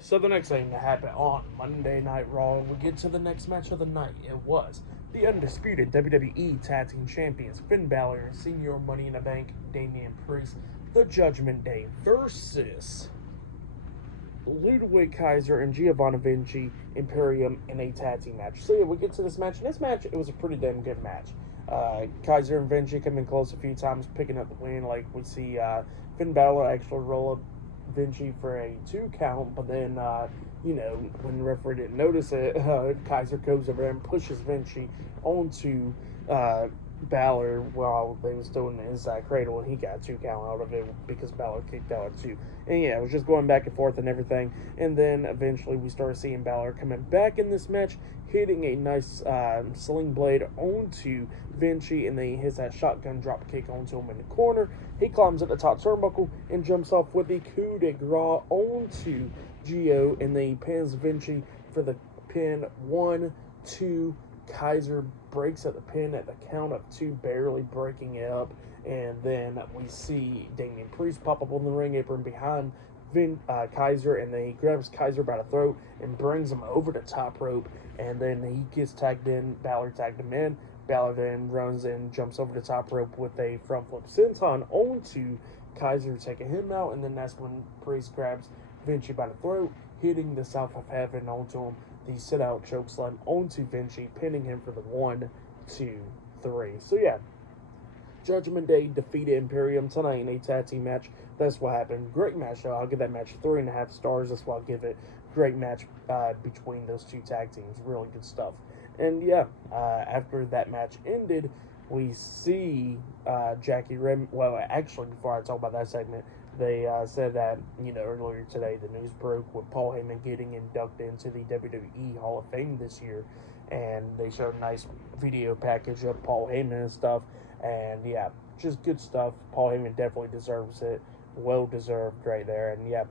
So the next thing that happened on Monday Night Raw, we get to the next match of the night. It was the Undisputed WWE Tag Team Champions Finn Bálor and Senior Money in the Bank Damien Priest, the Judgment Day versus Ludwig, Kaiser, and Giovanni Vinci Imperium in a tag team match. So yeah, we get to this match. In this match, it was a pretty damn good match. Kaiser and Vinci come in close a few times, picking up the win. Like we see Finn Balor actually roll up Vinci for a 2 count, but then when the referee didn't notice it, Kaiser goes over there and pushes Vinci onto Balor while they were still in the inside cradle, and he got a 2 count out of it because Balor kicked out at 2. And yeah, it was just going back and forth and everything. And then eventually we started seeing Balor coming back in this match, hitting a nice sling blade onto Vinci, and then he hits that shotgun drop kick onto him in the corner. He climbs at the top turnbuckle and jumps off with the coup de grace onto Gio, and then he pins Vinci for the pin. 1, 2. Kaiser breaks at the pin at the count of 2, barely breaking it up, and then we see Damien Priest pop up on the ring apron behind Kaiser, and then he grabs Kaiser by the throat and brings him over the top rope, and then he gets tagged in. Balor tagged him in. Balor then runs and jumps over the top rope with a front flip senton onto Kaiser, taking him out, and then that's when Priest grabs Vinci by the throat, hitting the South of Heaven onto him, the sit-out chokeslam onto Vinci, pinning him for the 1, 2, 3. So yeah, Judgment Day defeated Imperium tonight in a tag team match. That's what happened. Great match, though. I'll give that match 3.5 stars. That's why I'll give it. Great match between those 2 tag teams. Really good stuff. And yeah, after that match ended, we see Jackie Rim. Well, actually, before I talk about that segment, they said that, earlier today the news broke with Paul Heyman getting inducted into the WWE Hall of Fame this year. And they showed a nice video package of Paul Heyman and stuff. And yeah, just good stuff. Paul Heyman definitely deserves it. Well deserved right there. And yeah,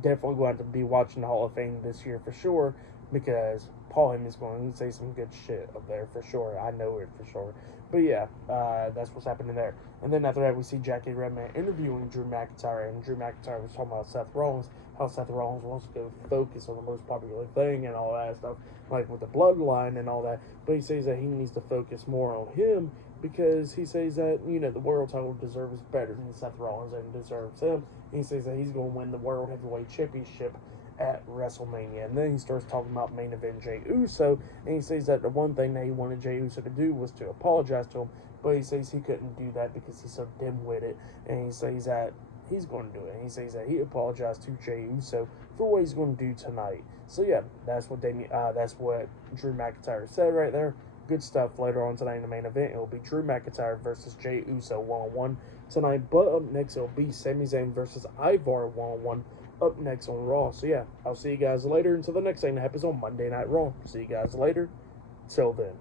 definitely going to be watching the Hall of Fame this year for sure, because Paul Heyman's going to say some good shit up there for sure. I know it for sure. But yeah, that's what's happening there. And then after that, we see Jackie Redman interviewing Drew McIntyre, and Drew McIntyre was talking about Seth Rollins, how Seth Rollins wants to go focus on the most popular thing and all that stuff, like with the bloodline and all that. But he says that he needs to focus more on him, because he says that, the world title deserves better than Seth Rollins and deserves him. And he says that he's going to win the World Heavyweight Championship at WrestleMania. And then he starts talking about main event Jey Uso, and he says that the one thing that he wanted Jey Uso to do was to apologize to him, but he says he couldn't do that because he's so dim-witted, and he says that he's going to do it. And he says that he apologized to Jey Uso for what he's going to do tonight. So yeah, that's what Drew McIntyre said right there. Good stuff. Later on tonight in the main event, it will be Drew McIntyre versus Jey Uso 1-on-1 tonight. But up next, it will be Sami Zayn versus Ivar 1-on-1 up next on Raw. So yeah, I'll see you guys later until the next thing that happens on Monday Night Raw. See you guys later. Till then.